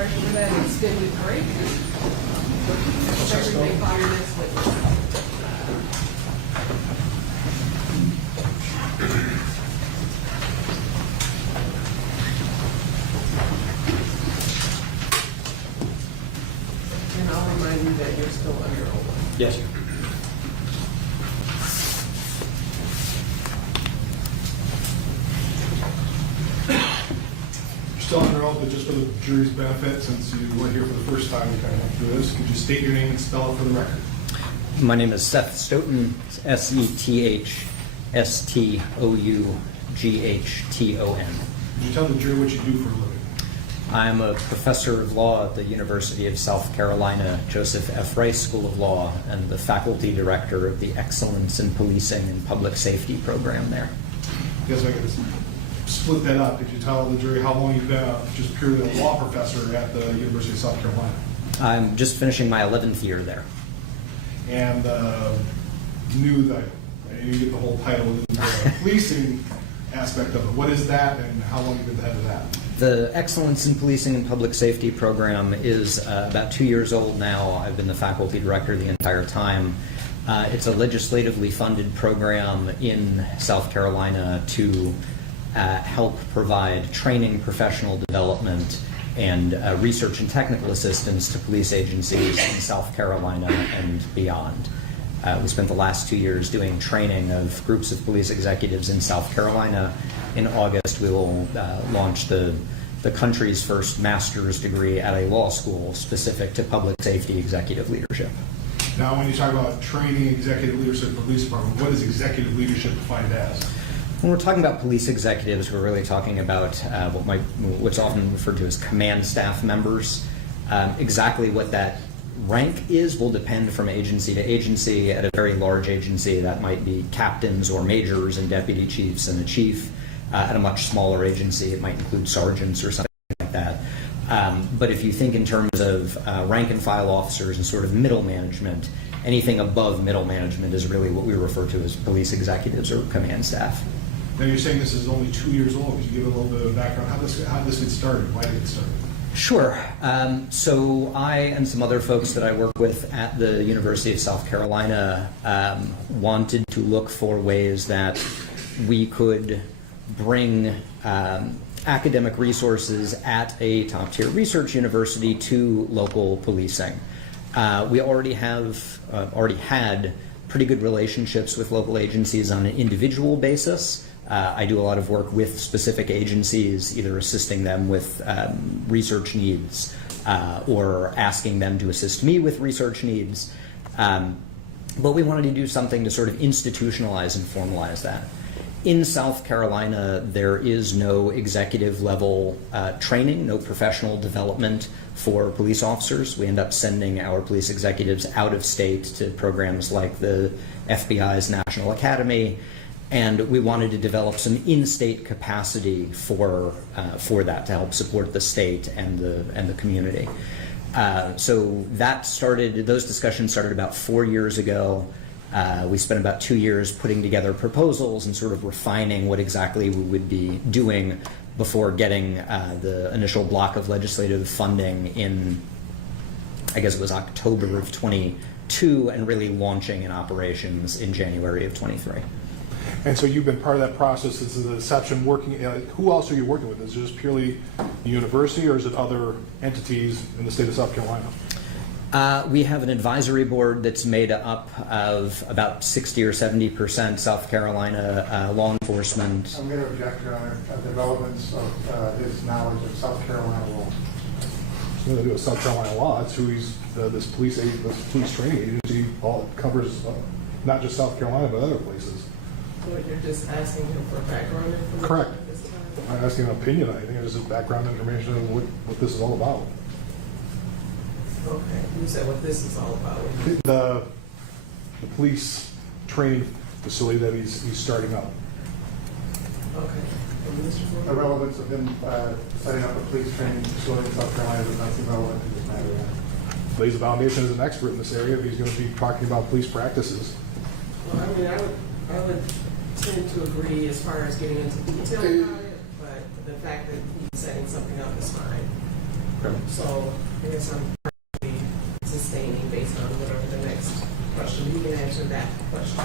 charged with that extended break. Everything fire next witness. And I'll remind you that you're still under oath. Yes, sir. Still under oath, but just for the jury's benefit, since you weren't here for the first time, we kind of went through this. Could you state your name and spell it for the record? My name is Seth Stoughton, S-E-T-H-S-T-O-U-G-H-T-O-N. Could you tell the jury what you do for a living? I'm a professor of law at the University of South Carolina, Joseph F. Rice School of Law, and the faculty director of the Excellence in Policing and Public Safety program there. I guess I could split that up. Could you tell the jury how long you've been just purely a law professor at the University of South Carolina? I'm just finishing my 11th year there. And knew that you get the whole title in the policing aspect of it. What is that, and how long have you been the head of that? The Excellence in Policing and Public Safety program is about 2 years old now. I've been the faculty director the entire time. It's a legislatively funded program in South Carolina to help provide training, professional development, and research and technical assistance to police agencies in South Carolina and beyond. We spent the last 2 years doing training of groups of police executives in South Carolina. In August, we will launch the country's first master's degree at a law school specific to public safety executive leadership. Now, when you talk about training executive leadership for the police department, what is executive leadership defined as? When we're talking about police executives, we're really talking about what's often referred to as command staff members. Exactly what that rank is will depend from agency to agency. At a very large agency, that might be captains or majors and deputy chiefs and a chief. At a much smaller agency, it might include sergeants or something like that. But if you think in terms of rank and file officers and sort of middle management, anything above middle management is really what we refer to as police executives or command staff. Now, you're saying this is only 2 years old. Could you give a little bit of background? How did this get started? Why did it get started? Sure. So I and some other folks that I work with at the University of South Carolina wanted to look for ways that we could bring academic resources at a top-tier research university to local policing. We already had pretty good relationships with local agencies on an individual basis. I do a lot of work with specific agencies, either assisting them with research needs or asking them to assist me with research needs. But we wanted to do something to sort of institutionalize and formalize that. In South Carolina, there is no executive level training, no professional development for police officers. We end up sending our police executives out of state to programs like the FBI's National Academy, and we wanted to develop some in-state capacity for that to help support the state and the community. So that started. Those discussions started about 4 years ago. We spent about 2 years putting together proposals and sort of refining what exactly we would be doing before getting the initial block of legislative funding in, I guess it was October of 22, and really launching in operations in January of 23. And so you've been part of that process since the inception. Working, who else are you working with? Is it just purely the university, or is it other entities in the state of South Carolina? We have an advisory board that's made up of about 60 or 70% South Carolina law enforcement. I'm going to object, Your Honor, developments of his knowledge of South Carolina law. It's nothing to do with South Carolina law. That's who he's, this police training agency covers not just South Carolina, but other places. So you're just asking him for background information? Correct. At this time? I'm not asking an opinion. I think it's just background information of what this is all about. Okay, you said what this is all about. The police training facility that he's starting up. Okay. And Mr. The Fuller? relevance of him setting up a police training facility in South Carolina is nothing relevant to this matter. Your Honor. Lays the foundation as an expert in this area if he's going to be talking about police practices. Well, I mean, I would tend to agree as far as getting into detail about it, but the fact that he's setting something up is fine. So I guess I'm currently sustaining based on whatever the next question. You can answer that question.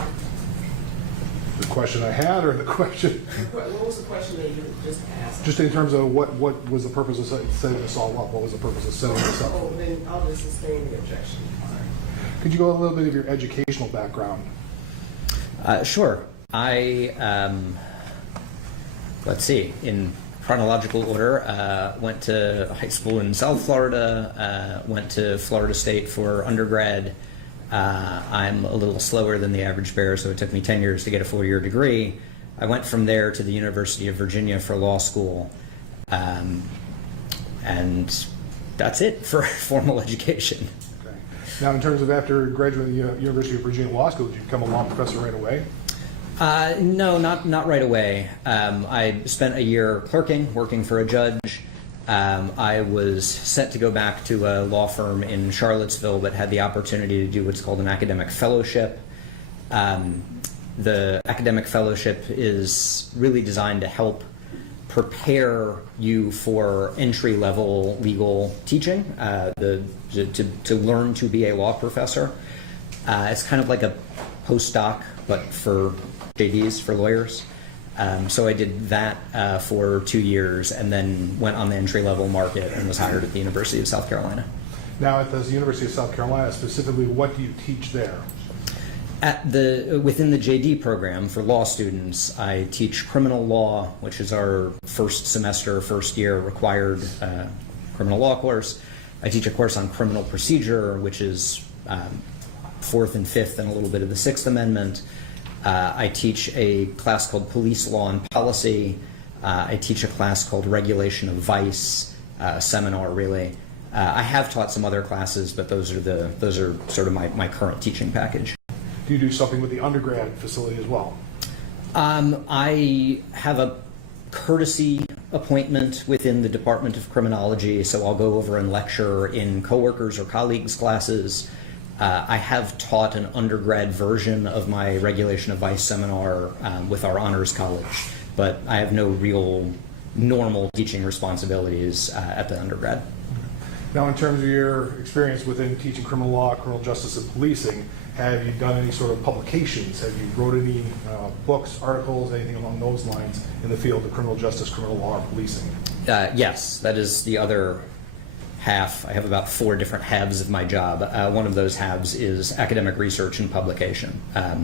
The question I had, or the question, What was the question that you just asked? just in terms of what was the purpose of setting this all up? What was the purpose of setting this up? Oh, then I'll just sustain the objection. Could you go a little bit of your educational background? Sure. Let's see, in chronological order, went to high school in South Florida, went to Florida State for undergrad. I'm a little slower than the average bear, so it took me 10 years to get a 4-year degree. I went from there to the University of Virginia for law school, and that's it for formal education. Okay. Now, in terms of after graduating the University of Virginia Law School, did you become a law professor right away? No, not right away. I spent a year clerking, working for a judge. I was set to go back to a law firm in Charlottesville, but had the opportunity to do what's called an academic fellowship. The academic fellowship is really designed to help prepare you for entry-level legal teaching, to learn to be a law professor. It's kind of like a postdoc, but for JDs, for lawyers. So I did that for 2 years and then went on the entry-level market and was hired at the University of South Carolina. Now, at the University of South Carolina, specifically, what do you teach there? Within the JD program for law students, I teach criminal law, which is our first year required criminal law course. I teach a course on criminal procedure, which is fourth and fifth and a little bit of the Sixth Amendment. I teach a class called Police Law and Policy. I teach a class called Regulation of Vice, a seminar really. I have taught some other classes, but those are sort of my current teaching package. Do you do something with the undergrad facility as well? I have a courtesy appointment within the Department of Criminology, so I'll go over and lecture in coworkers or colleagues' classes. I have taught an undergrad version of my Regulation of Vice seminar with our honors college, but I have no real normal teaching responsibilities at the undergrad. Now, in terms of your experience within teaching criminal law, criminal justice, and policing, have you done any sort of publications? Have you wrote any books, articles, anything along those lines in the field of criminal justice, criminal law, or policing? Yes, that is the other half. I have about 4 different halves of my job. One of those halves is academic research and publication.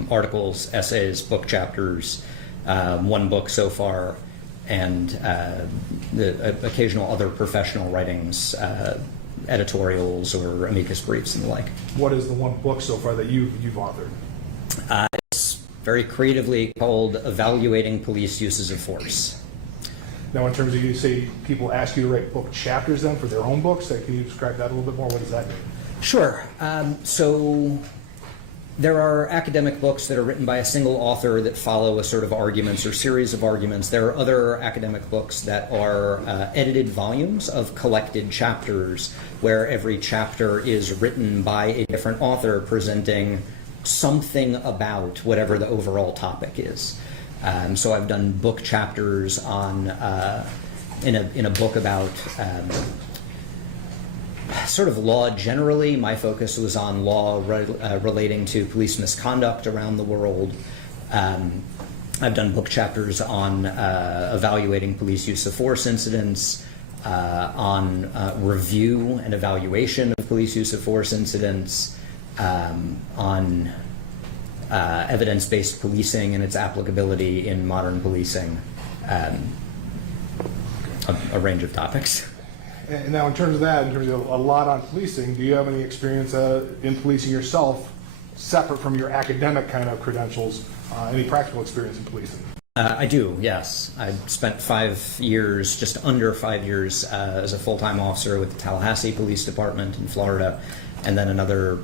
Articles, essays, book chapters, 1 book so far, and the occasional other professional writings, editorials or amicus briefs and the like. What is the 1 book so far that you've authored? It's very creatively called Evaluating Police Uses of Force. Now, in terms of, you say people ask you to write book chapters then for their own books, can you describe that a little bit more? What does that mean? Sure. So there are academic books that are written by a single author that follow a sort of arguments or series of arguments. There are other academic books that are edited volumes of collected chapters where every chapter is written by a different author presenting something about whatever the overall topic is. So I've done book chapters on in a book about sort of law generally. My focus was on law relating to police misconduct around the world. I've done book chapters on evaluating police use of force incidents, on review and evaluation of police use of force incidents, on evidence-based policing and its applicability in modern policing, a range of topics. And now, in terms of that, in terms of a lot on policing, do you have any experience in policing yourself, separate from your academic kind of credentials, any practical experience in policing? I do, yes. I spent 5 years, just under 5 years, as a full-time officer with the Tallahassee Police Department in Florida, and then another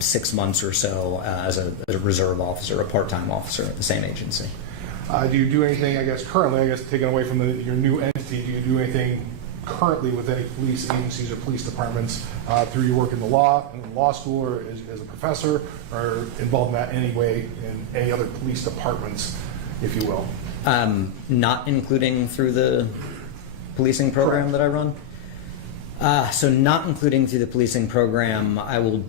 6 months or so as a reserve officer, a part-time officer at the same agency. Do you do anything, I guess, currently, taken away from your new entity, do you do anything currently with any police agencies or police departments through your work in law school, or as a professor, or involved in that any way in any other police departments, if you will? Not including through the policing program that I run. So not including through the policing program, I will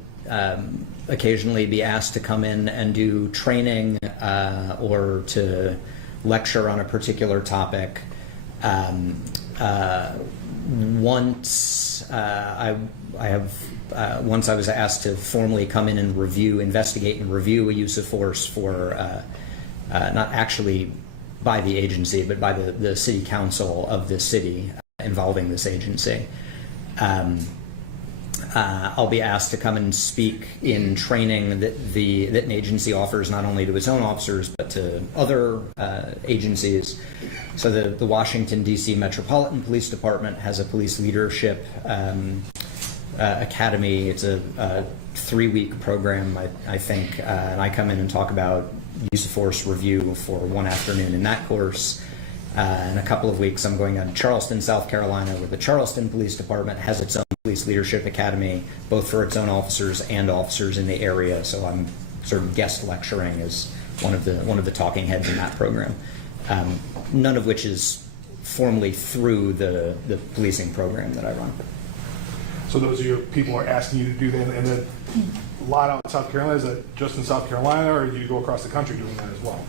occasionally be asked to come in and do training or to lecture on a particular topic. Once I was asked to formally come in and investigate and review a use of force for not actually by the agency, but by the city council of this city involving this agency. I'll be asked to come and speak in training that an agency offers not only to its own officers but to other agencies. So the Washington, D.C. Metropolitan Police Department has a police leadership academy. It's a 3-week program, I think, and I come in and talk about use of force review for one afternoon in that course. In a couple of weeks, I'm going down to Charleston, South Carolina, where the Charleston Police Department has its own police leadership academy, both for its own officers and officers in the area. So I'm sort of guest lecturing as one of the talking heads in that program. None of which is formally through the policing program that I run. So those are your people who are asking you to do that, and then a lot out in South Carolina. Is that just in South Carolina, or do you go across the country doing that as well?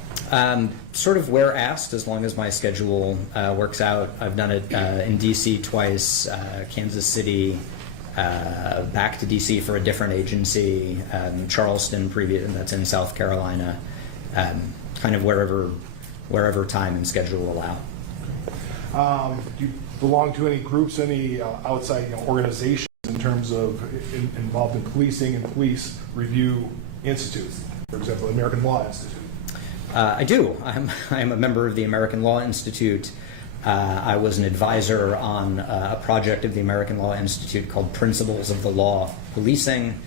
Sort of where asked, as long as my schedule works out. I've done it in D.C. twice, Kansas City, back to D.C. for a different agency, Charleston previous, and that's in South Carolina, kind of wherever time and schedule allow. Do you belong to any groups, any outside organizations in terms of involved in policing and police review institutes? For example, the American Law Institute. I do. I am a member of the American Law Institute. I was an advisor on a project of the American Law Institute called Principles of the Law Policing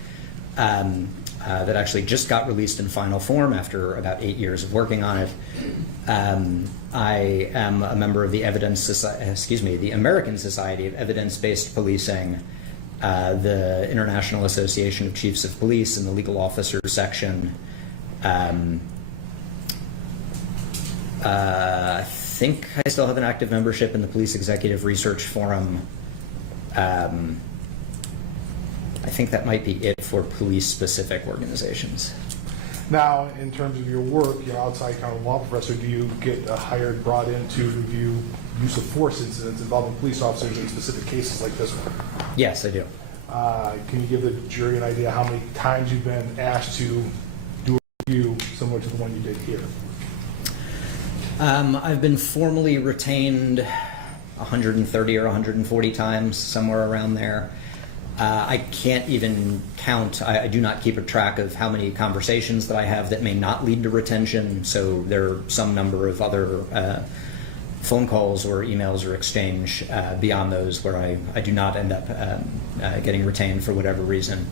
that actually just got released in final form after about 8 years of working on it. I am a member of the the American Society of Evidence-Based Policing, the International Association of Chiefs of Police, and the Legal Officers section. I think I still have an active membership in the Police Executive Research Forum. I think that might be it for police-specific organizations. Now, in terms of your work, you're outside kind of law professor. Do you get brought in to review use of force incidents involving police officers in specific cases like this one? Yes, I do. Can you give the jury an idea how many times you've been asked to do a review similar to the one you did here? I've been formally retained 130 or 140 times, somewhere around there. I can't even count. I do not keep a track of how many conversations that I have that may not lead to retention. So there are some number of other phone calls or emails or exchange beyond those where I do not end up getting retained for whatever reason.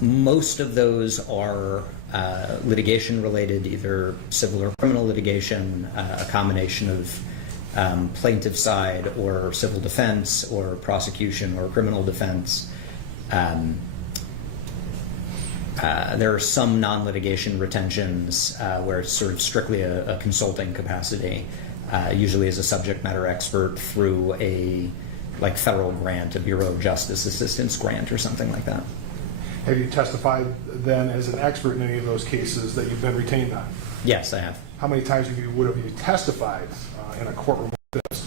Most of those are litigation related, either civil or criminal litigation, a combination of plaintiff side or civil defense or prosecution or criminal defense. There are some non-litigation retentions where it's sort of strictly a consulting capacity, usually as a subject matter expert through a federal grant, a Bureau of Justice Assistance grant or something like that. Have you testified then as an expert in any of those cases that you've been retained on? Yes, I have. How many times have you testified in a courtroom like this?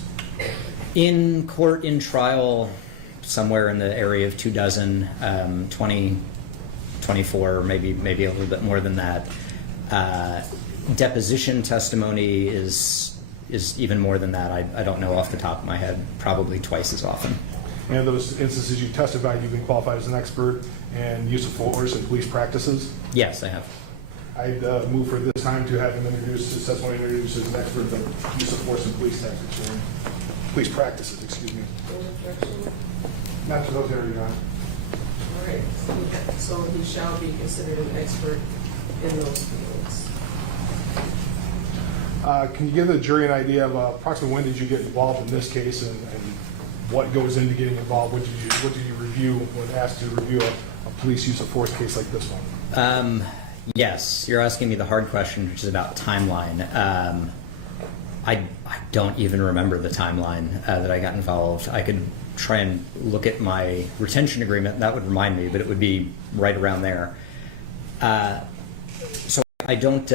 In court, in trial, somewhere in the area of 24, 20, 24, maybe a little bit more than that. Deposition testimony is even more than that. I don't know off the top of my head, probably twice as often. And in those instances you testified, you've been qualified as an expert in use of force and police practices? Yes, I have. I'd move for this time to have him introduce his testimony, introduced as an expert in use of force and police tactics, or police practices, excuse me. Not to those areas, John. All right, so he shall be considered an expert in those fields. Can you give the jury an idea of approximately when did you get involved in this case and what goes into getting involved? What did you review when asked to review a police use of force case like this one? Yes, you're asking me the hard question, which is about timeline. I don't even remember the timeline that I got involved. I could try and look at my retention agreement. That would remind me, but it would be right around there. So I don't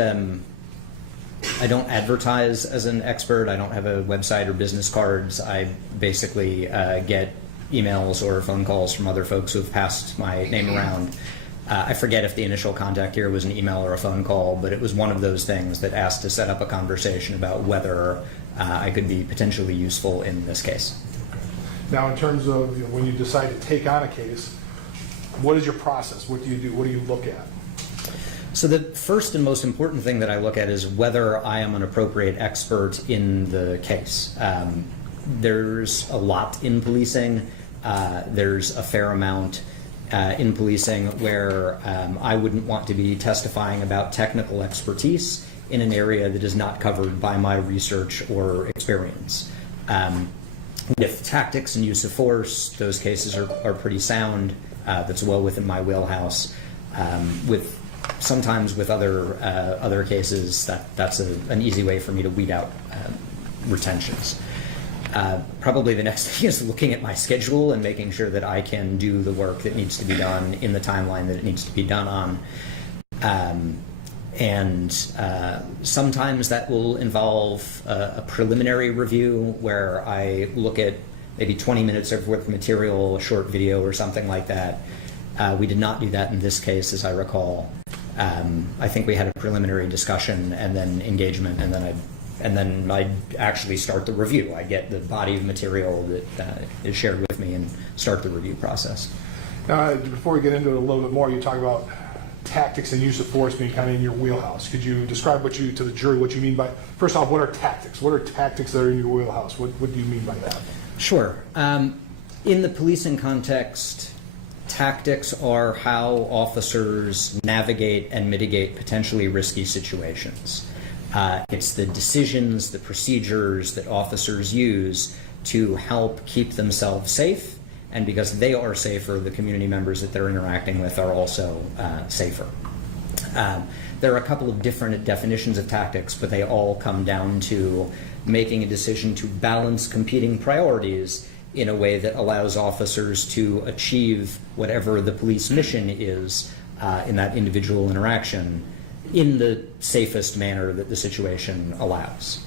advertise as an expert. I don't have a website or business cards. I basically get emails or phone calls from other folks who have passed my name around. I forget if the initial contact here was an email or a phone call, but it was one of those things that asked to set up a conversation about whether I could be potentially useful in this case. Now, in terms of when you decide to take on a case, what is your process? What do you do? What do you look at? So the first and most important thing that I look at is whether I am an appropriate expert in the case. There's a lot in policing. There's a fair amount in policing where I wouldn't want to be testifying about technical expertise in an area that is not covered by my research or experience. With tactics and use of force, those cases are pretty sound. That's well within my wheelhouse. Sometimes with other cases, that's an easy way for me to weed out retentions. Probably the next thing is looking at my schedule and making sure that I can do the work that needs to be done in the timeline that it needs to be done on. Sometimes that will involve a preliminary review where I look at maybe 20 minutes of worth of material, a short video or something like that. We did not do that in this case, as I recall. I think we had a preliminary discussion and then engagement, and then I'd actually start the review. I get the body of material that is shared with me and start the review process. Now, before we get into it a little bit more, you talk about tactics and use of force being kind of in your wheelhouse. Could you describe to the jury what you mean by, first off, what are tactics? What are tactics that are in your wheelhouse? What do you mean by that? Sure. In the policing context, tactics are how officers navigate and mitigate potentially risky situations. It's the decisions, the procedures that officers use to help keep themselves safe, and because they are safer, the community members that they're interacting with are also safer. There are a couple of different definitions of tactics, but they all come down to making a decision to balance competing priorities in a way that allows officers to achieve whatever the police mission is in that individual interaction in the safest manner that the situation allows.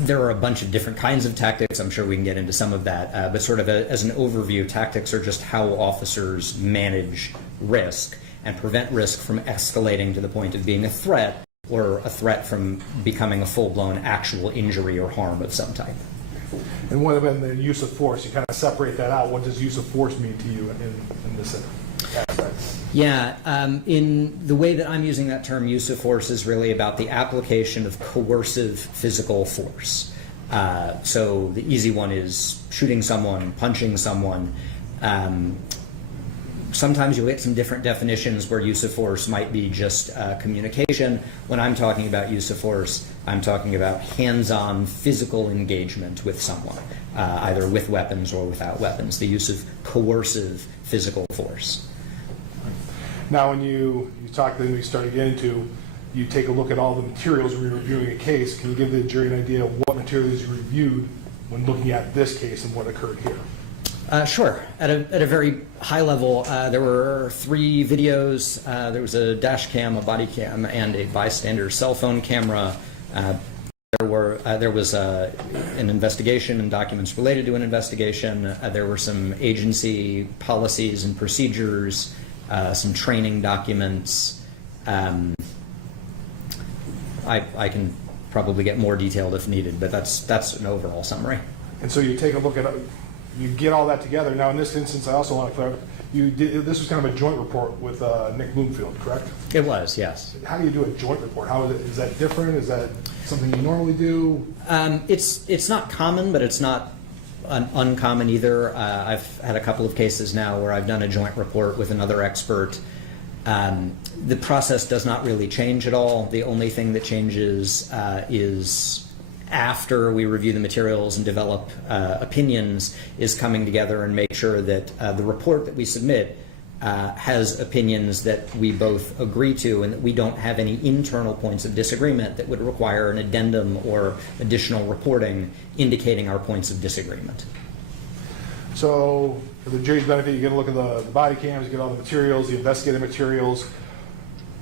There are a bunch of different kinds of tactics. I'm sure we can get into some of that, but sort of as an overview, tactics are just how officers manage risk and prevent risk from escalating to the point of being a threat, or a threat from becoming a full-blown actual injury or harm of some type. And what about the use of force? You kind of separate that out. What does use of force mean to you in this aspect? Yeah, in the way that I'm using that term, use of force is really about the application of coercive physical force. So the easy one is shooting someone, punching someone. Sometimes you'll get some different definitions where use of force might be just communication. When I'm talking about use of force, I'm talking about hands-on physical engagement with someone, either with weapons or without weapons, the use of coercive physical force. Now, when you talk, then we start to get into, you take a look at all the materials when you're reviewing a case. Can you give the jury an idea of what materials you reviewed when looking at this case and what occurred here? Sure. At a very high level, there were 3 videos. There was a dash cam, a body cam, and a bystander cell phone camera. There was an investigation and documents related to an investigation. There were some agency policies and procedures, some training documents. I can probably get more detailed if needed, but that's an overall summary. And so you take a look at, you get all that together. Now, in this instance, I also want to clarify, this was kind of a joint report with Nick Bloomfield, correct? It was, yes. How do you do a joint report? How is that different? Is that something you normally do? It's not common, but it's not uncommon either. I've had a couple of cases now where I've done a joint report with another expert. The process does not really change at all. The only thing that changes is after we review the materials and develop opinions is coming together and make sure that the report that we submit has opinions that we both agree to, and that we don't have any internal points of disagreement that would require an addendum or additional reporting indicating our points of disagreement. So, for the jury's benefit, you get a look at the body cams, you get all the materials, the investigative materials.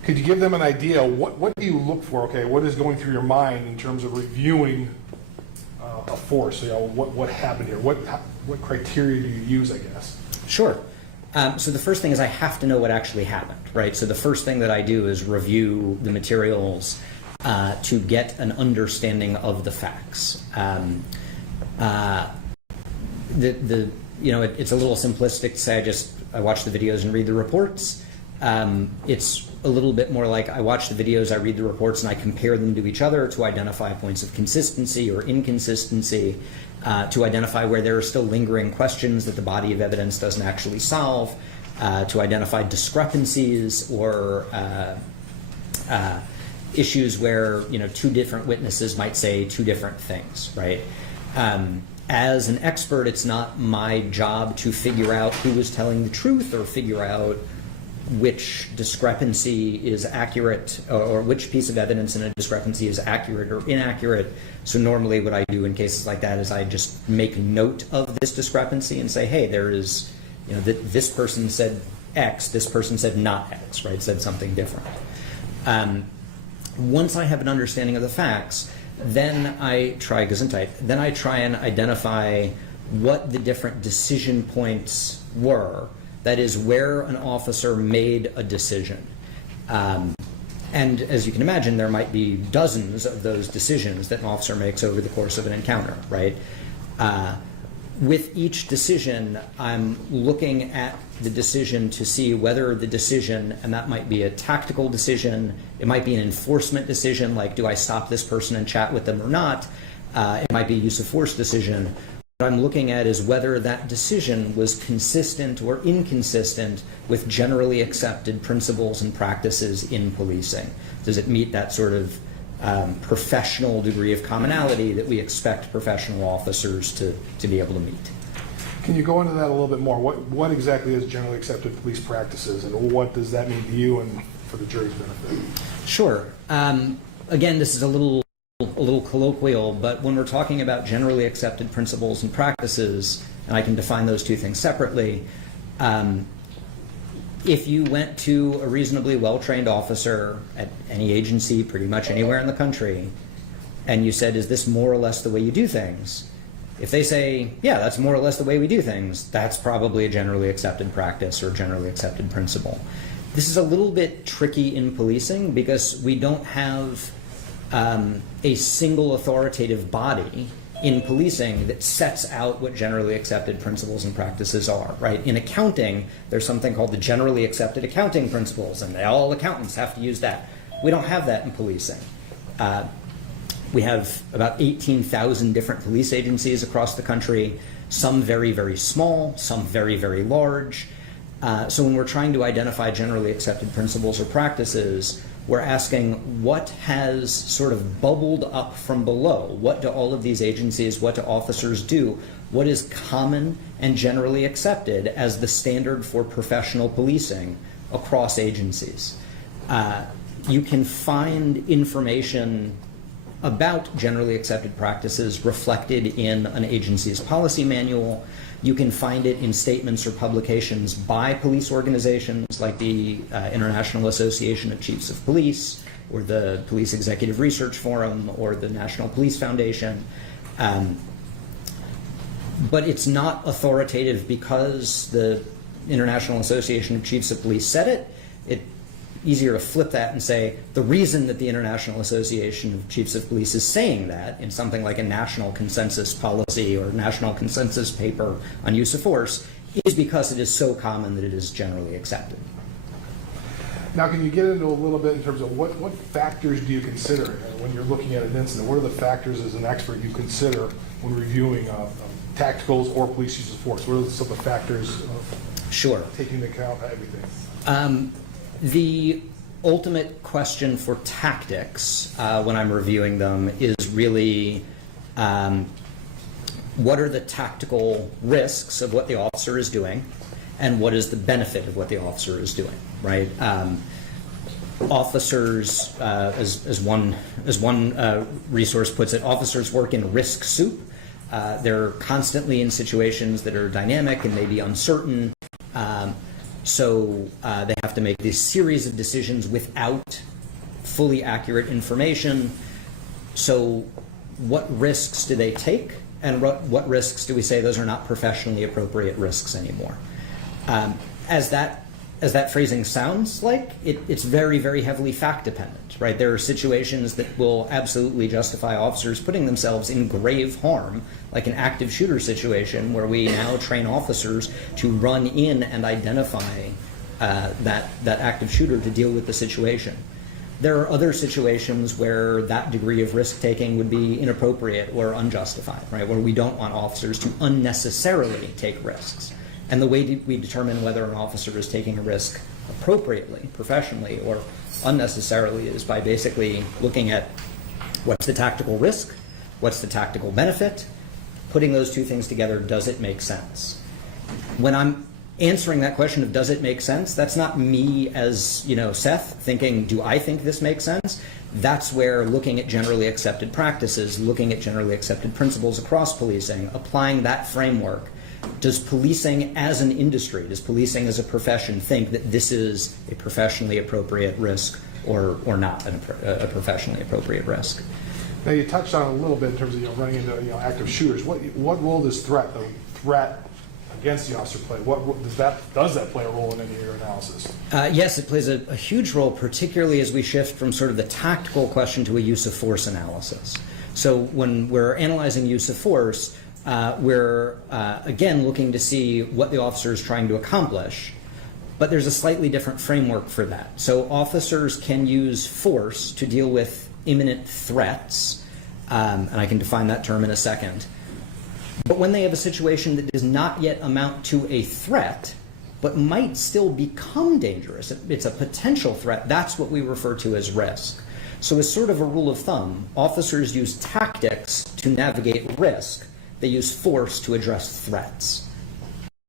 Could you give them an idea, what do you look for? Okay, what is going through your mind in terms of reviewing a force? You know, what happened here? What criteria do you use, I guess? Sure. So the first thing is I have to know what actually happened, right? So the first thing that I do is review the materials to get an understanding of the facts. It's a little simplistic to say I watch the videos and read the reports. It's a little bit more like I watch the videos, I read the reports, and I compare them to each other to identify points of consistency or inconsistency, to identify where there are still lingering questions that the body of evidence doesn't actually solve, to identify discrepancies or issues where two different witnesses might say two different things, right? As an expert, it's not my job to figure out who was telling the truth or figure out which discrepancy is accurate or which piece of evidence in a discrepancy is accurate or inaccurate. So normally what I do in cases like that is I just make note of this discrepancy and say, hey, there is, this person said X, this person said not X, right? Said something different. Once I have an understanding of the facts, then I try and identify what the different decision points were. That is, where an officer made a decision. And as you can imagine, there might be dozens of those decisions that an officer makes over the course of an encounter, right? With each decision, I'm looking at the decision to see whether the decision, and that might be a tactical decision, it might be an enforcement decision, like do I stop this person and chat with them or not? It might be a use of force decision. What I'm looking at is whether that decision was consistent or inconsistent with generally accepted principles and practices in policing. Does it meet that sort of professional degree of commonality that we expect professional officers to be able to meet? Can you go into that a little bit more? What exactly is generally accepted police practices, and what does that mean to you and for the jury's benefit? Sure. Again, this is a little colloquial, but when we're talking about generally accepted principles and practices, and I can define those two things separately, if you went to a reasonably well-trained officer at any agency pretty much anywhere in the country, and you said, is this more or less the way you do things? If they say, yeah, that's more or less the way we do things, that's probably a generally accepted practice or generally accepted principle. This is a little bit tricky in policing because we don't have a single authoritative body in policing that sets out what generally accepted principles and practices are, right? In accounting, there's something called the generally accepted accounting principles, and all accountants have to use that. We don't have that in policing. We have about 18,000 different police agencies across the country, some very, very small, some very, very large. So when we're trying to identify generally accepted principles or practices, we're asking what has sort of bubbled up from below. What do all of these agencies, what do officers do? What is common and generally accepted as the standard for professional policing across agencies? You can find information about generally accepted practices reflected in an agency's policy manual. You can find it in statements or publications by police organizations like the International Association of Chiefs of Police, or the Police Executive Research Forum, or the National Police Foundation. But it's not authoritative because the International Association of Chiefs of Police said it. It's easier to flip that and say the reason that the International Association of Chiefs of Police is saying that in something like a national consensus policy or national consensus paper on use of force is because it is so common that it is generally accepted. Now, can you get into a little bit in terms of what factors do you consider when you're looking at an incident? What are the factors as an expert you consider when reviewing tacticals or police use of force? What are some of the factors of Sure. taking into account everything? The ultimate question for tactics when I'm reviewing them is really what are the tactical risks of what the officer is doing, and what is the benefit of what the officer is doing, right? Officers, as one resource puts it, officers work in risk soup. They're constantly in situations that are dynamic and maybe uncertain. So they have to make this series of decisions without fully accurate information. So what risks do they take? And what risks do we say those are not professionally appropriate risks anymore? As that phrasing sounds like, it's very, very heavily fact-dependent, right? There are situations that will absolutely justify officers putting themselves in grave harm, like an active shooter situation where we now train officers to run in and identify that active shooter to deal with the situation. There are other situations where that degree of risk-taking would be inappropriate or unjustified, right? Where we don't want officers to unnecessarily take risks. And the way we determine whether an officer is taking a risk appropriately, professionally, or unnecessarily is by basically looking at what's the tactical risk, what's the tactical benefit, putting those two things together, does it make sense? When I'm answering that question of does it make sense, that's not me as, Seth, thinking, do I think this makes sense? That's where looking at generally accepted practices, looking at generally accepted principles across policing, applying that framework. Does policing as an industry, does policing as a profession think that this is a professionally appropriate risk or not a professionally appropriate risk? Now you touched on it a little bit in terms of running into active shooters. What role does the threat against the officer play? Does that play a role in any of your analysis? Yes, it plays a huge role, particularly as we shift from sort of the tactical question to a use of force analysis. So when we're analyzing use of force, we're, again, looking to see what the officer is trying to accomplish, but there's a slightly different framework for that. So officers can use force to deal with imminent threats, and I can define that term in a second. But when they have a situation that does not yet amount to a threat, but might still become dangerous, it's a potential threat, that's what we refer to as risk. So as sort of a rule of thumb, officers use tactics to navigate risk. They use force to address threats.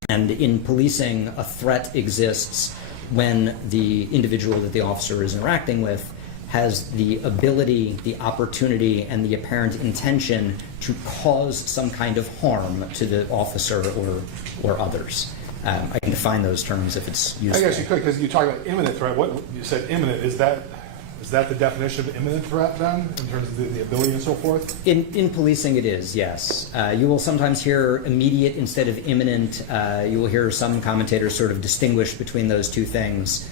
And in policing, a threat exists when the individual that the officer is interacting with has the ability, the opportunity, and the apparent intention to cause some kind of harm to the officer or others. I can define those terms if it's useful. I guess you could, because you talk about imminent threat. What you said imminent, is that the definition of imminent threat then, in terms of the ability and so forth? In policing it is, yes. You will sometimes hear immediate instead of imminent. You will hear some commentators sort of distinguish between those two things.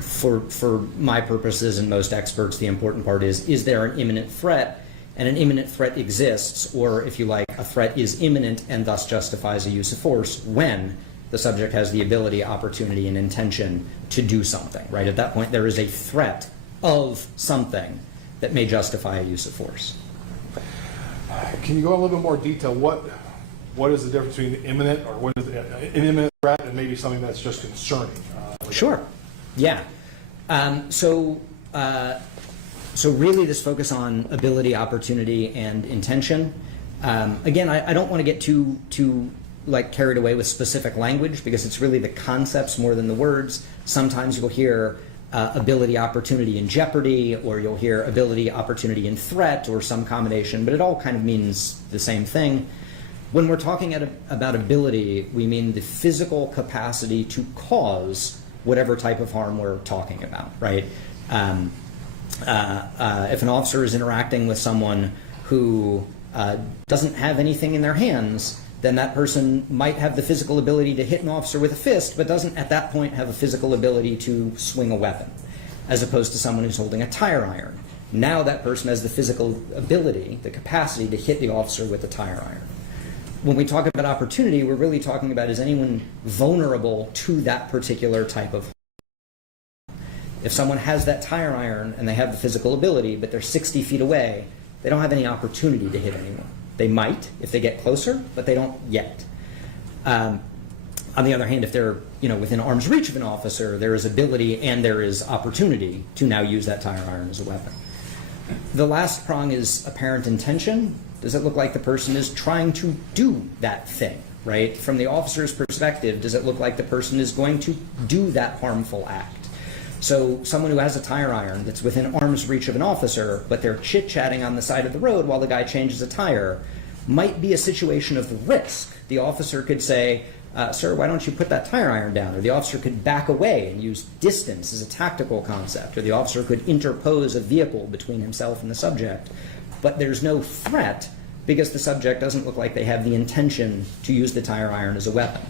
For my purposes and most experts, the important part is there an imminent threat? And an imminent threat exists, or if you like, a threat is imminent and thus justifies a use of force when the subject has the ability, opportunity, and intention to do something, right? At that point, there is a threat of something that may justify a use of force. Can you go a little bit more detail? What is the difference between imminent, or what is an imminent threat, and maybe something that's just concerning? Sure. Yeah. So really this focus on ability, opportunity, and intention. Again, I don't want to get too carried away with specific language, because it's really the concepts more than the words. Sometimes you'll hear ability, opportunity, and jeopardy, or you'll hear ability, opportunity, and threat, or some combination, but it all kind of means the same thing. When we're talking about ability, we mean the physical capacity to cause whatever type of harm we're talking about, right? If an officer is interacting with someone who doesn't have anything in their hands, then that person might have the physical ability to hit an officer with a fist, but doesn't at that point have a physical ability to swing a weapon, as opposed to someone who's holding a tire iron. Now that person has the physical ability, the capacity to hit the officer with a tire iron. When we talk about opportunity, we're really talking about, is anyone vulnerable to that particular type of harm? If someone has that tire iron and they have the physical ability, but they're 60 feet away, they don't have any opportunity to hit anyone. They might if they get closer, but they don't yet. On the other hand, if they're within arm's reach of an officer, there is ability and there is opportunity to now use that tire iron as a weapon. The last prong is apparent intention. Does it look like the person is trying to do that thing, right? From the officer's perspective, does it look like the person is going to do that harmful act? So someone who has a tire iron that's within arm's reach of an officer, but they're chit-chatting on the side of the road while the guy changes a tire, might be a situation of risk. The officer could say, sir, why don't you put that tire iron down? Or the officer could back away and use distance as a tactical concept. Or the officer could interpose a vehicle between himself and the subject. But there's no threat because the subject doesn't look like they have the intention to use the tire iron as a weapon,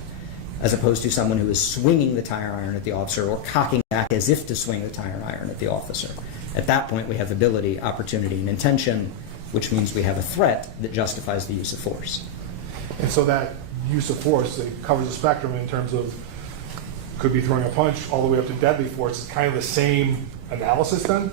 as opposed to someone who is swinging the tire iron at the officer or cocking back as if to swing the tire iron at the officer. At that point, we have ability, opportunity, and intention, which means we have a threat that justifies the use of force. And so that use of force, it covers the spectrum in terms of could be throwing a punch all the way up to deadly force. It's kind of the same analysis then?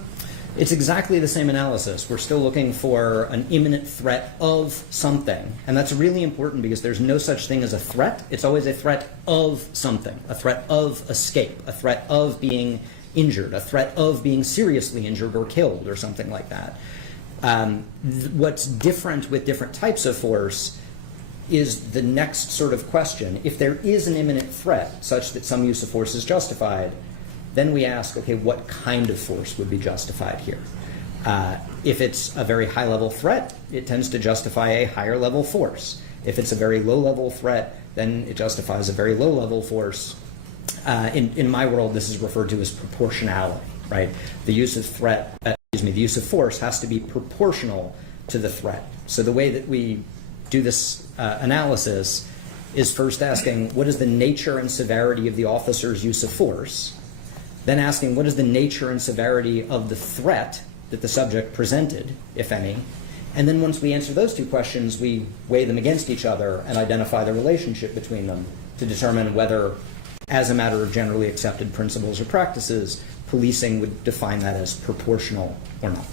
It's exactly the same analysis. We're still looking for an imminent threat of something. And that's really important because there's no such thing as a threat. It's always a threat of something, a threat of escape, a threat of being injured, a threat of being seriously injured or killed or something like that. What's different with different types of force is the next sort of question. If there is an imminent threat such that some use of force is justified, then we ask, okay, what kind of force would be justified here? If it's a very high-level threat, it tends to justify a higher-level force. If it's a very low-level threat, then it justifies a very low-level force. In my world, this is referred to as proportionality, right? The use of the use of force has to be proportional to the threat. So the way that we do this analysis is first asking, what is the nature and severity of the officer's use of force? Then asking, what is the nature and severity of the threat that the subject presented, if any? And then once we answer those two questions, we weigh them against each other and identify the relationship between them to determine whether, as a matter of generally accepted principles or practices, policing would define that as proportional or not.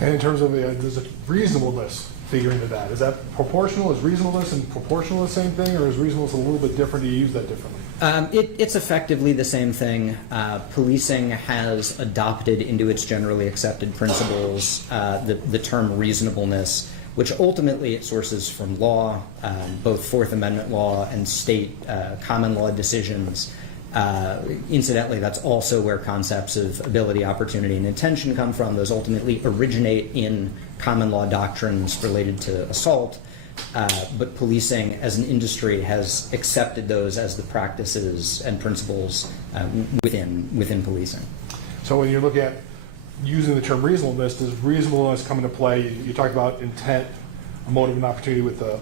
And in terms of there's a reasonableness figure into that. Is that proportional? Is reasonableness and proportional the same thing, or is reasonableness a little bit different? Do you use that differently? It's effectively the same thing. Policing has adopted into its generally accepted principles the term reasonableness, which ultimately it sources from law, both Fourth Amendment law and state common law decisions. Incidentally, that's also where concepts of ability, opportunity, and intention come from. Those ultimately originate in common law doctrines related to assault, but policing as an industry has accepted those as the practices and principles within policing. So when you look at using the term reasonableness, does reasonableness come into play? You talked about intent, a motive, and opportunity with a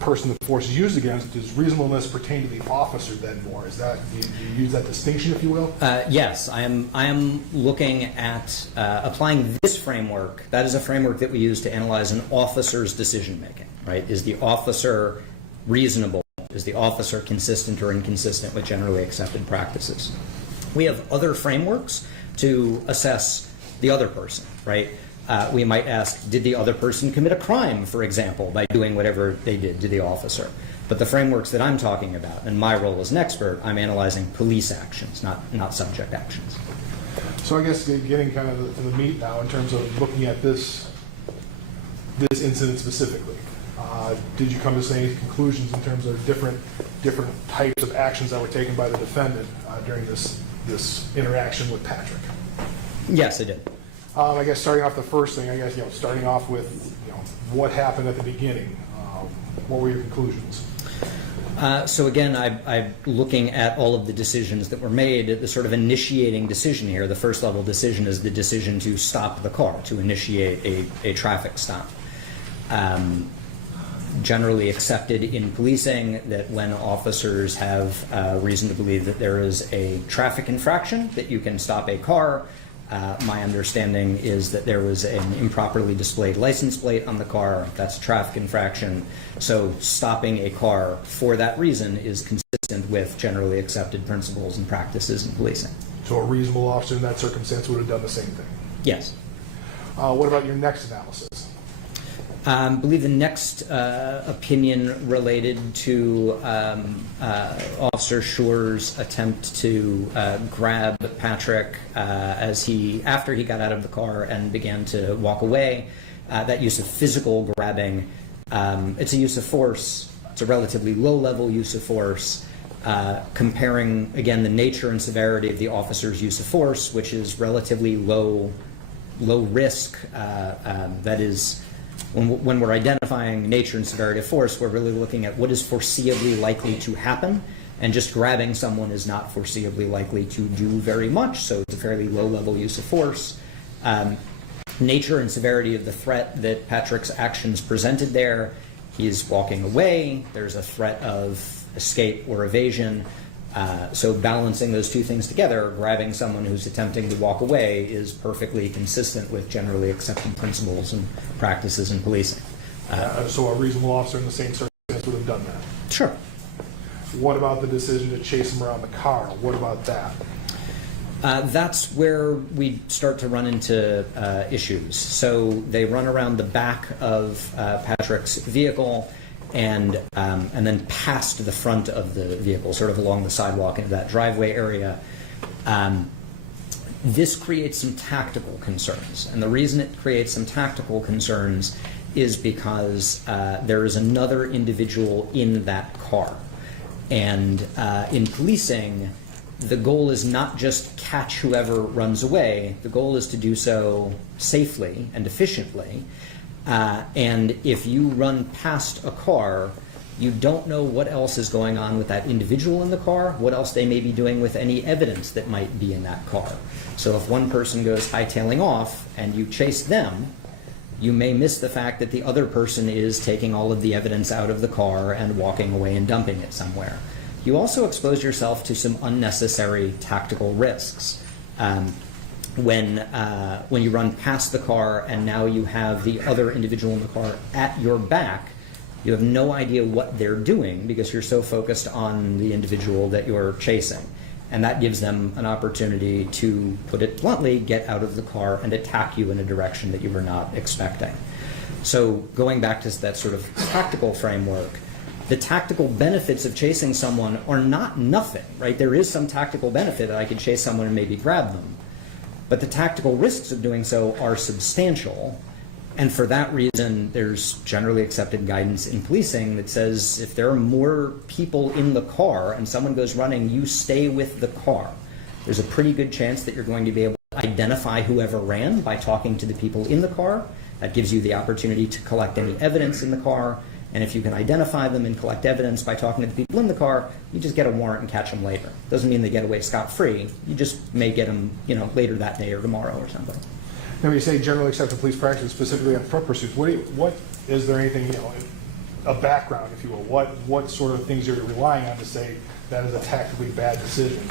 person the force is used against. Does reasonableness pertain to the officer then more? Is that, do you use that distinction, if you will? Yes, I am looking at applying this framework. That is a framework that we use to analyze an officer's decision making, right? Is the officer reasonable? Is the officer consistent or inconsistent with generally accepted practices? We have other frameworks to assess the other person, right? We might ask, did the other person commit a crime, for example, by doing whatever they did to the officer? But the frameworks that I'm talking about, and my role as an expert, I'm analyzing police actions, not subject actions. So I guess getting kind of to the meat now in terms of looking at this incident specifically. Did you come to any conclusions in terms of different types of actions that were taken by the defendant during this interaction with Patrick? Yes, I did. I guess starting off the first thing, starting off with what happened at the beginning. What were your conclusions? So again, I'm looking at all of the decisions that were made. The sort of initiating decision here, the first level decision is the decision to stop the car, to initiate a traffic stop. Generally accepted in policing that when officers have reason to believe that there is a traffic infraction, that you can stop a car. My understanding is that there was an improperly displayed license plate on the car. That's a traffic infraction. So stopping a car for that reason is consistent with generally accepted principles and practices in policing. So a reasonable officer in that circumstance would have done the same thing? Yes. What about your next analysis? I believe the next opinion related to Officer Schurr's attempt to grab Patrick after he got out of the car and began to walk away. That use of physical grabbing, it's a use of force. it's a relatively low-level use of force, comparing, again, the nature and severity of the officer's use of force, which is relatively low risk. That is, when we're identifying nature and severity of force, we're really looking at what is foreseeably likely to happen, and just grabbing someone is not foreseeably likely to do very much, so it's a fairly low-level use of force. Nature and severity of the threat that Patrick's actions presented there. He's walking away. There's a threat of escape or evasion. So balancing those two things together, grabbing someone who's attempting to walk away is perfectly consistent with generally accepted principles and practices in policing. So a reasonable officer in the same circumstance would have done that? Sure. What about the decision to chase him around the car? What about that? That's where we start to run into issues. So they run around the back of Patrick's vehicle and then past the front of the vehicle, sort of along the sidewalk into that driveway area. This creates some tactical concerns. And the reason it creates some tactical concerns is because there is another individual in that car. And in policing, the goal is not just catch whoever runs away. The goal is to do so safely and efficiently. And if you run past a car, you don't know what else is going on with that individual in the car, what else they may be doing with any evidence that might be in that car. So if one person goes hightailing off and you chase them, you may miss the fact that the other person is taking all of the evidence out of the car and walking away and dumping it somewhere. You also expose yourself to some unnecessary tactical risks. When you run past the car and now you have the other individual in the car at your back, you have no idea what they're doing because you're so focused on the individual that you're chasing. And that gives them an opportunity to, put it bluntly, get out of the car and attack you in a direction that you were not expecting. So going back to that sort of tactical framework, the tactical benefits of chasing someone are not nothing, right? There is some tactical benefit that I could chase someone and maybe grab them. But the tactical risks of doing so are substantial. And for that reason, there's generally accepted guidance in policing that says if there are more people in the car and someone goes running, you stay with the car. There's a pretty good chance that you're going to be able to identify whoever ran by talking to the people in the car. That gives you the opportunity to collect any evidence in the car. And if you can identify them and collect evidence by talking to the people in the car, you just get a warrant and catch them later. Doesn't mean they get away scot-free. You just may get them, later that day or tomorrow or something. Now, when you say generally accepted police practice, specifically on foot pursuits, what is there anything, a background, if you will? What sort of things are you relying on to say that is a tactically bad decision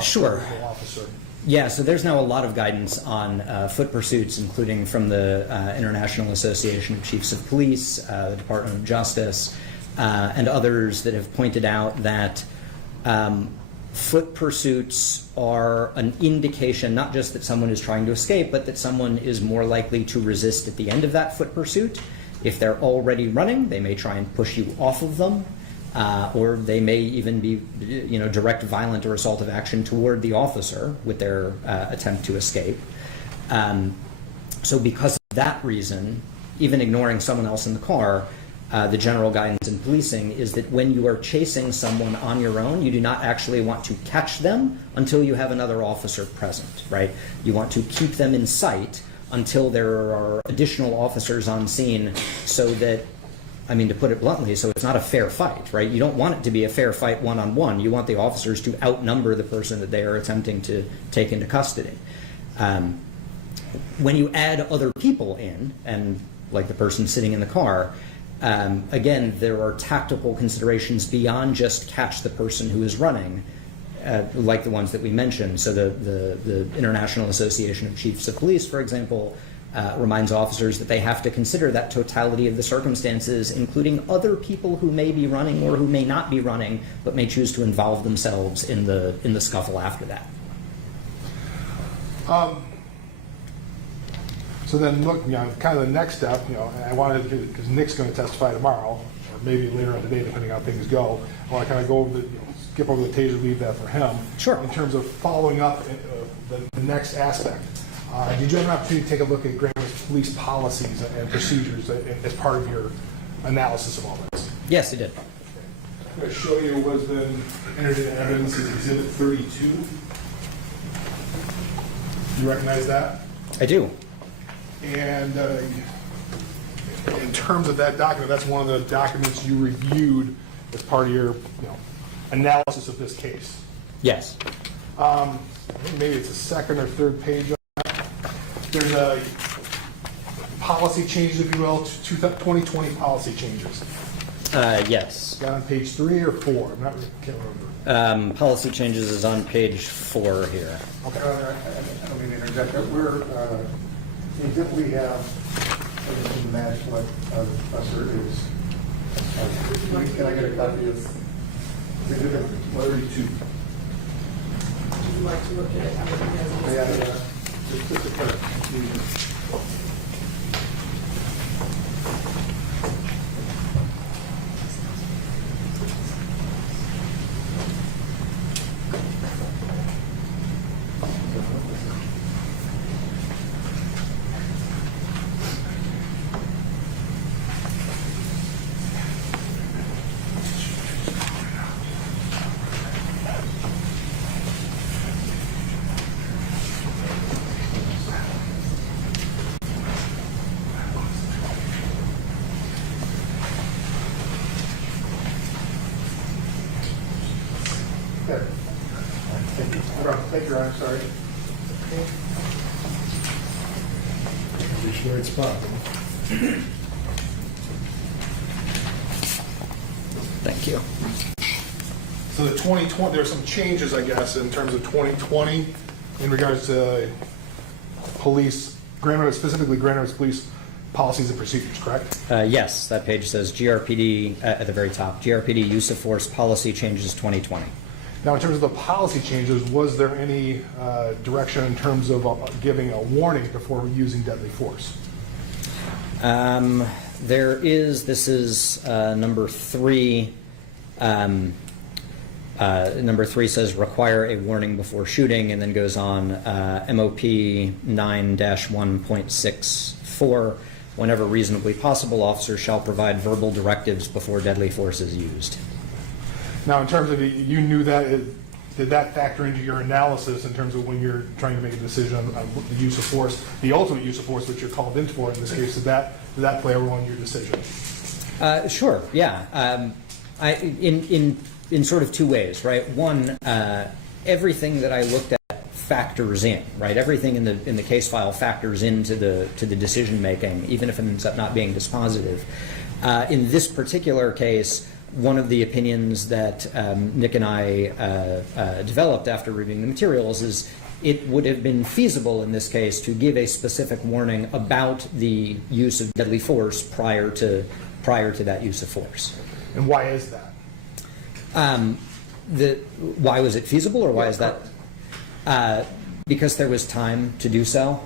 Sure. for an officer? Yeah, so there's now a lot of guidance on foot pursuits, including from the International Association of Chiefs of Police, the Department of Justice, and others that have pointed out that foot pursuits are an indication not just that someone is trying to escape, but that someone is more likely to resist at the end of that foot pursuit. If they're already running, they may try and push you off of them. Or they may even be, direct violent or assaultive action toward the officer with their attempt to escape. So because of that reason, even ignoring someone else in the car, the general guidance in policing is that when you are chasing someone on your own, you do not actually want to catch them until you have another officer present, right? You want to keep them in sight until there are additional officers on scene so that, to put it bluntly, so it's not a fair fight, right? You don't want it to be a fair fight one-on-one. You want the officers to outnumber the person that they are attempting to take into custody. When you add other people in, and like the person sitting in the car, again, there are tactical considerations beyond just catch the person who is running, like the ones that we mentioned. So the International Association of Chiefs of Police, for example, reminds officers that they have to consider that totality of the circumstances, including other people who may be running or who may not be running, but may choose to involve themselves in the scuffle after that. So then, look, kind of the next step, and I wanted to, because Nick's going to testify tomorrow, or maybe later on today, depending on how things go. I want to kind of go over skip over the taser, leave that for him. Sure. In terms of following up the next aspect. Did you have an opportunity to take a look at Graham's police policies and procedures as part of your analysis of all this? Yes, it did. I'm going to show you what's been entered into evidence as Exhibit 32. You recognize that? I do. And in terms of that document, that's one of the documents you reviewed as part of your analysis of this case. Yes. I think maybe it's the second or third page on that. There's a policy changes, if you will, 2020 policy changes. Yes. Got on page 3 or 4? Can't remember. Policy changes is on page 4 here. Okay. I don't mean to interject, but we have everything to match what the professor is. Can I get a copy of Exhibit 32? Would you like to look at what he has? Yeah. Just a quick. There. Thank you, I'm sorry. Reach the right spot. Thank you. So the 2020, there are some changes, I guess, in terms of 2020 in regards to police, specifically Grand Rapids Police policies and procedures, correct? Yes, that page says GRPD at the very top. GRPD use of force policy changes 2020. Now, in terms of the policy changes, was there any direction in terms of giving a warning before using deadly force? There is, this is number 3. Number 3 says require a warning before shooting, and then goes on MOP 9-1.64. Whenever reasonably possible, officers shall provide verbal directives before deadly force is used. Now, in terms of, you knew that, did that factor into your analysis in terms of when you're trying to make a decision on the use of force, the ultimate use of force that you're called in for in this case? Did that play a role in your decision? Sure, yeah. In sort of 2 ways, right? One, everything that I looked at factors in, right? Everything in the case file factors into the decision making, even if it ends up not being dispositive. In this particular case, one of the opinions that Nick and I developed after reviewing the materials is it would have been feasible in this case to give a specific warning about the use of deadly force prior to that use of force. And why is that? Why was it feasible, or why is that? Because there was time to do so.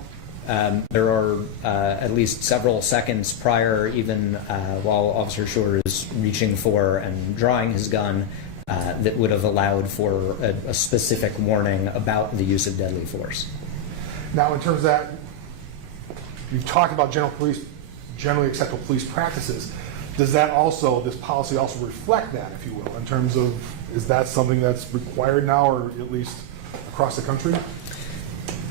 There are at least several seconds prior, even while Officer Schurr is reaching for and drawing his gun, that would have allowed for a specific warning about the use of deadly force. Now, in terms of that, you've talked about generally acceptable police practices. Does that also, this policy also reflect that, if you will, in terms of, is that something that's required now, or at least across the country?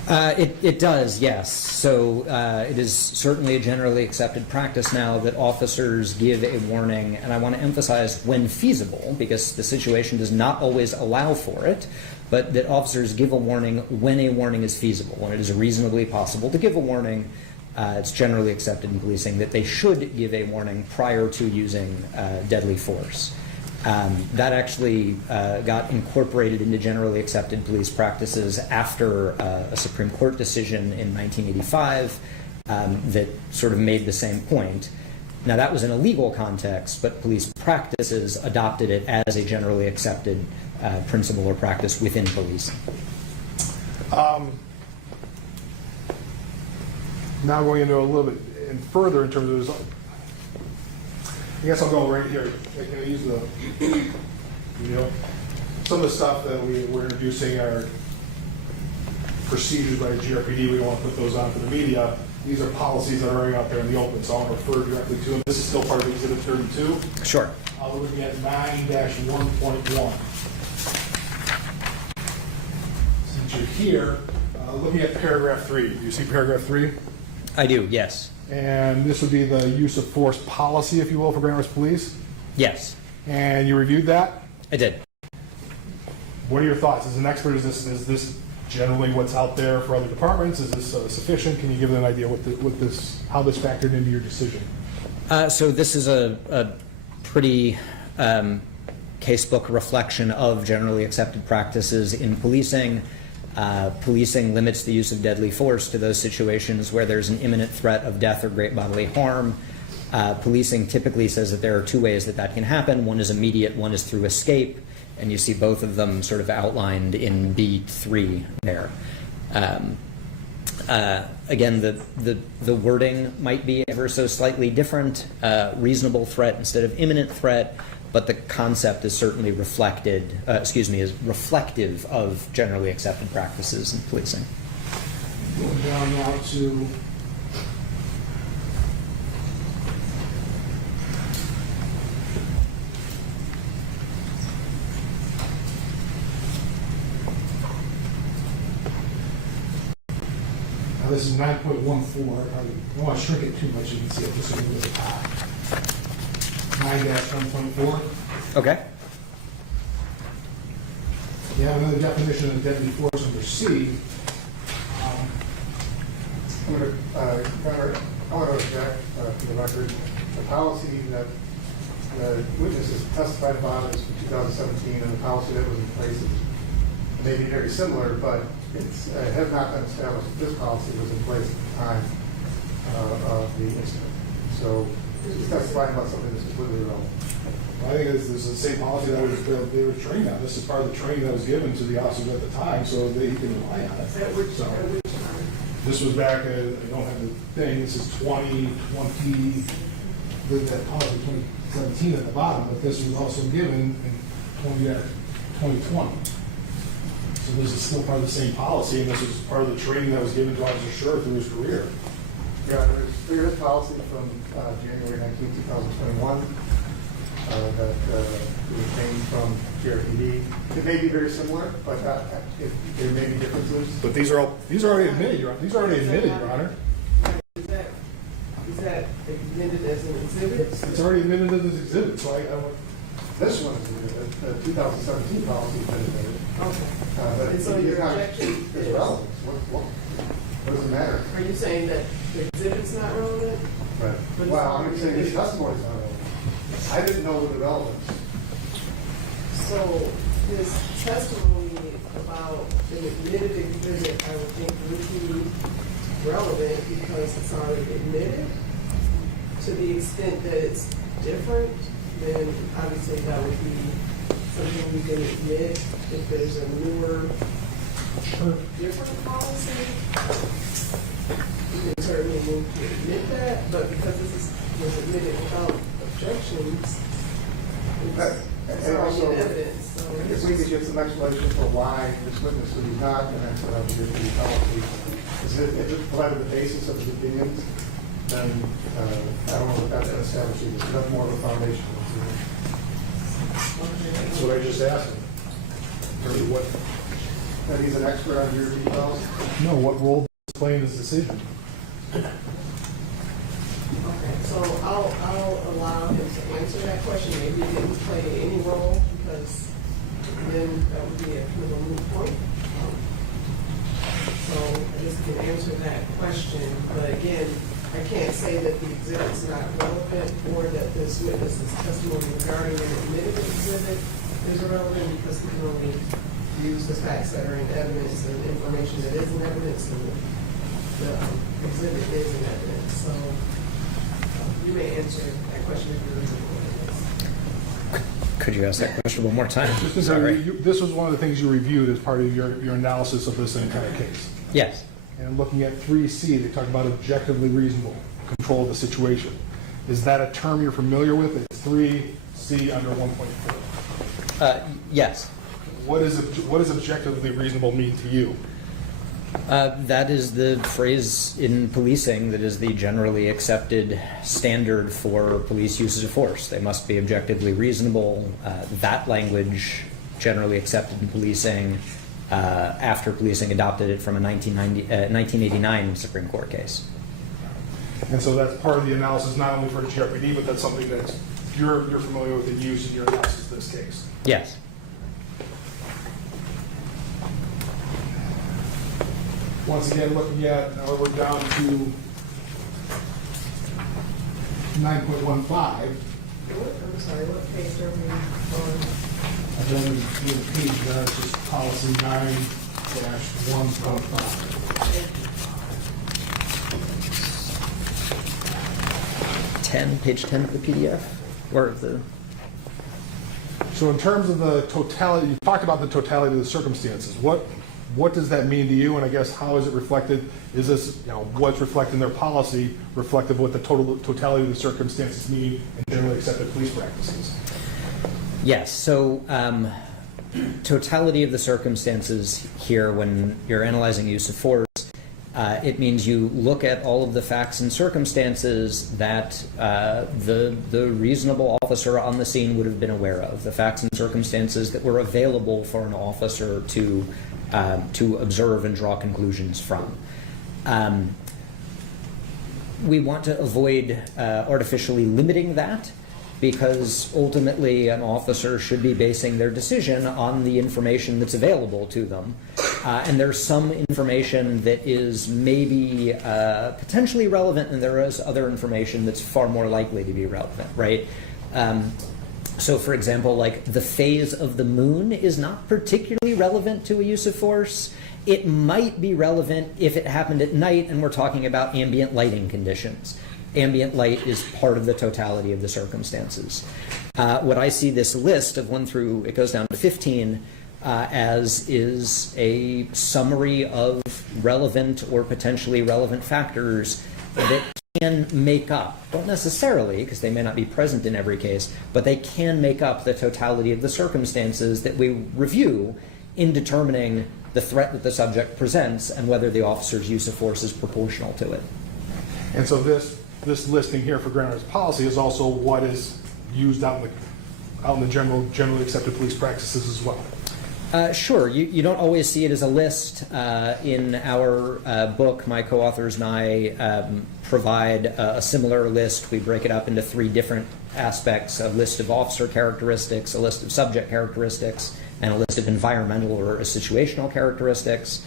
It does, yes. So it is certainly a generally accepted practice now that officers give a warning, and I want to emphasize when feasible, because the situation does not always allow for it, but that officers give a warning when a warning is feasible, when it is reasonably possible to give a warning. It's generally accepted in policing that they should give a warning prior to using deadly force. That actually got incorporated into generally accepted police practices after a Supreme Court decision in 1985 that sort of made the same point. Now, that was in a legal context, but police practices adopted it as a generally accepted principle or practice within policing. Now going into a little bit further in terms of, I guess I'll go right here. Can I use some of the stuff that we're introducing are procedures by GRPD. We don't want to put those on for the media. These are policies that are already out there in the open, so I'll refer directly to them. This is still part of Exhibit 32. Sure. We're looking at 9-1.1. Since you're here, looking at paragraph 3. Do you see paragraph 3? I do, yes. And this would be the use of force policy, if you will, for Grand Rapids Police. Yes, And you reviewed that. I did. What are your thoughts? As an expert, is this generally what's out there for other departments? Is this sufficient? Can you give an idea how this factored into your decision? So this is a pretty casebook reflection of generally accepted practices in policing. Policing limits the use of deadly force to those situations where there's an imminent threat of death or great bodily harm. Policing typically says that there are two ways that can happen. One is immediate, one is through escape, and you see both of them sort of outlined in B3 there. Again, the wording might be ever so slightly different, reasonable threat instead of imminent threat, but the concept is certainly reflected, is reflective of generally accepted practices in policing. Going down now to this is 9.14. I don't want to shrink it too much. You can see it just a little bit at the top. 9-1.4. Okay. You have another definition of deadly force under C. I'm going to, I want to object to the record. The policy that the witnesses testified about is from 2017, and the policy that was in place may be very similar, but it has not been established that this policy was in place at the time of the incident. So he's testifying about something that's completely irrelevant. I think this is the same policy that they were trained on. This is part of the training that was given to the officers at the time, so they can rely on it. So, this was back, I don't have the thing, this is 2020, that policy 2017 at the bottom, but this was also given in 2020. So this is still part of the same policy, and this is part of the training that was given to Officer Schurr through his career. Yeah, there's a policy from January 19, 2021 that came from GRPD. It may be very similar, but there may be differences. But these are already admitted, Your Honor. These are already admitted, Your Honor. Is that admitted as an exhibit? It's already admitted as an exhibit, so This one is the 2017 policy has been admitted. Okay. But And so your objection is is? relevant. What does it matter? Are you saying that the exhibit's not relevant? Right. But Well, it's I'm saying his testimony is not relevant. I didn't know the relevance. So his testimony about an admitted exhibit, I would think would be relevant because it's already admitted. To the extent that it's different, then obviously that would be something we can admit. If there's a newer, different policy, we can certainly move to admit that, but because this was admitted without objections, it's And already also, in evidence. So if we could get some explanation for why this witness would be not an expert on the GRPD policy, if it provided the basis of his opinions, then I don't know if that's going to establish it. That's more of a foundation. that's what I just asked him. That he's an expert on GRPD policy? No, what role does he play in his decision? Okay, so I'll allow him to answer that question. Maybe he didn't play any role because then that would be a kind of a moot point. So I just can answer that question, but again, I can't say that the exhibit's not relevant or that this witness's testimony regarding an admitted exhibit is irrelevant because we can only use the facts that are in evidence and information that is in evidence, and the exhibit is in evidence. So you may answer that question if you're reasonable. Could you ask that question one more time? So Sorry. this was one of the things you reviewed as part of your analysis of this entire case. Yes. And looking at 3C, they talk about objectively reasonable control of the situation. Is that a term you're familiar with? It's 3C under 1.4. Yes. What does objectively reasonable mean to you? That is the phrase in policing that is the generally accepted standard for police uses of force. They must be objectively reasonable. That language, generally accepted in policing, after policing adopted it from a 1989 Supreme Court case. And so that's part of the analysis, not only for GRPD, but that's something that you're familiar with and use in your analysis of this case. Yes. Once again, looking at, now we're down to 9.15. I'm sorry, what page are we on? And then the page there is just policy 9-1.5. Page 10 of the PDF, or the. So in terms of the totality, you talked about the totality of the circumstances. What does that mean to you? And I guess how is it reflected? Is this, what's reflected in their policy reflective of what the totality of the circumstances mean in generally accepted police practices? Yes. So totality of the circumstances here, when you're analyzing use of force, it means you look at all of the facts and circumstances that the reasonable officer on the scene would have been aware of, the facts and circumstances that were available for an officer to observe and draw conclusions from. We want to avoid artificially limiting that, because ultimately an officer should be basing their decision on the information that's available to them. And there's some information that is maybe potentially relevant, and there is other information that's far more likely to be relevant, right? So for example, like the phase of the moon is not particularly relevant to a use of force. It might be relevant if it happened at night and we're talking about ambient lighting conditions. Ambient light is part of the totality of the circumstances. What I see this list of 1 through, it goes down to 15, as is a summary of relevant or potentially relevant factors that can make up, don't necessarily, because they may not be present in every case, but they can make up the totality of the circumstances that we review in determining the threat that the subject presents and whether the officer's use of force is proportional to it. And so this listing here for Grano's policy is also what is used out in the generally accepted police practices as well. Sure. You don't always see it as a list. In our book, my co-authors and I provide a similar list. We break it up into 3 different aspects: a list of officer characteristics, a list of subject characteristics, and a list of environmental or situational characteristics.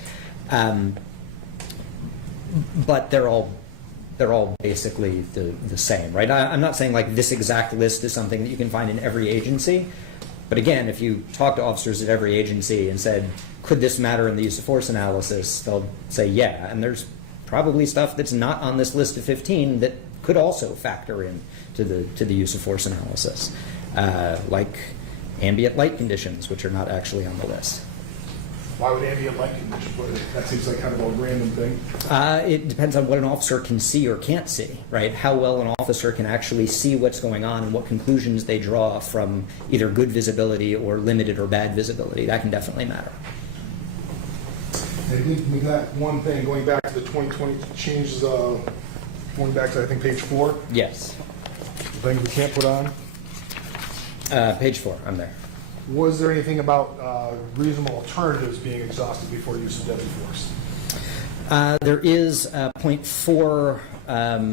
But they're all basically the same, right? I'm not saying like this exact list is something that you can find in every agency. But again, if you talk to officers at every agency and said, could this matter in the use of force analysis, they'll say yeah. And there's probably stuff that's not on this list of 15 that could also factor in to the use of force analysis, like ambient light conditions, which are not actually on the list. Why would ambient light conditions? That seems like kind of a random thing. It depends on what an officer can see or can't see, right? How well an officer can actually see what's going on and what conclusions they draw from either good visibility or limited or bad visibility. That can definitely matter. I think we got one thing going back to the 2020 changes, going back to I think page 4. Yes. The things we can't put on. Page 4, I'm there. Was there anything about reasonable alternatives being exhausted before use of deadly force? There is point 4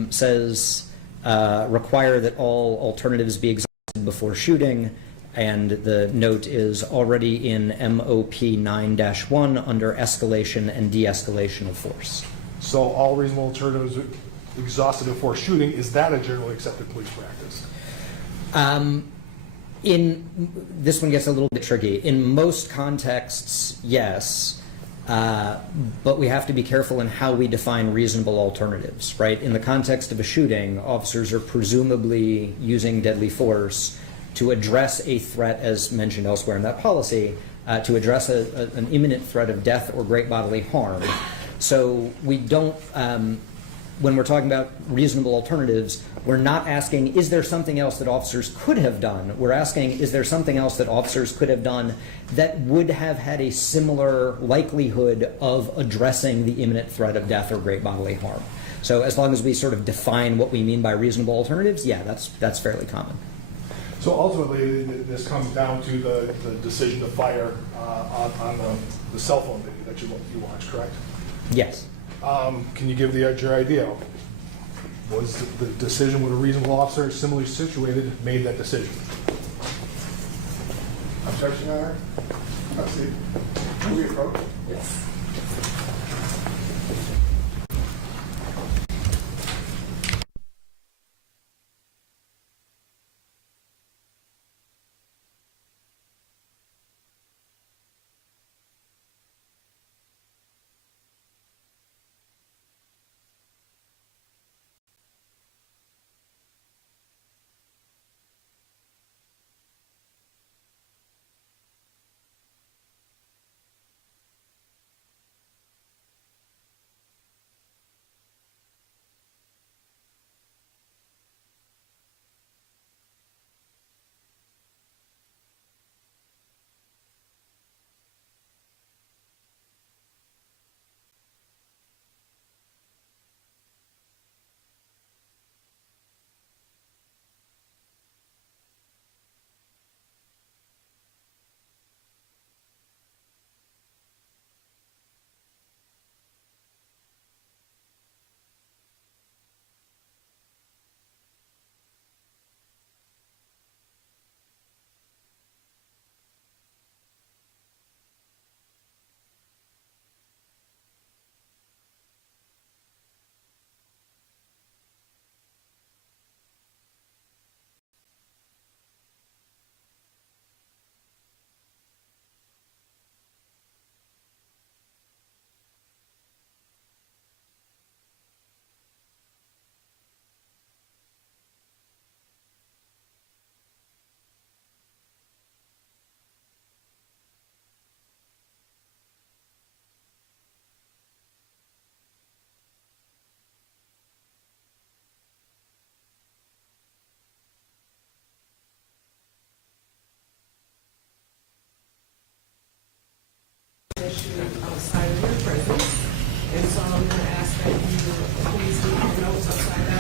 says require that all alternatives be exhausted before shooting, and the note is already in MOP 9-1 under escalation and de-escalation of force. So all reasonable alternatives exhausted before shooting, is that a generally accepted police practice? This one gets a little bit tricky. In most contexts, yes, but we have to be careful in how we define reasonable alternatives, right? In the context of a shooting, officers are presumably using deadly force to address a threat, as mentioned elsewhere in that policy, to address an imminent threat of death or great bodily harm. So we don't when we're talking about reasonable alternatives, we're not asking, is there something else that officers could have done? We're asking, is there something else that officers could have done that would have had a similar likelihood of addressing the imminent threat of death or great bodily harm? So as long as we sort of define what we mean by reasonable alternatives, yeah, that's fairly common. So ultimately, this comes down to the decision to fire on the cell phone video that you watched, correct? Yes. Can you give your idea? Was the decision with a reasonable officer similarly situated made that decision? Objection, Your Honor? Let's see. Can we approach? Yes. Issue outside of your presence, and so I'm going to ask that you please leave your notes outside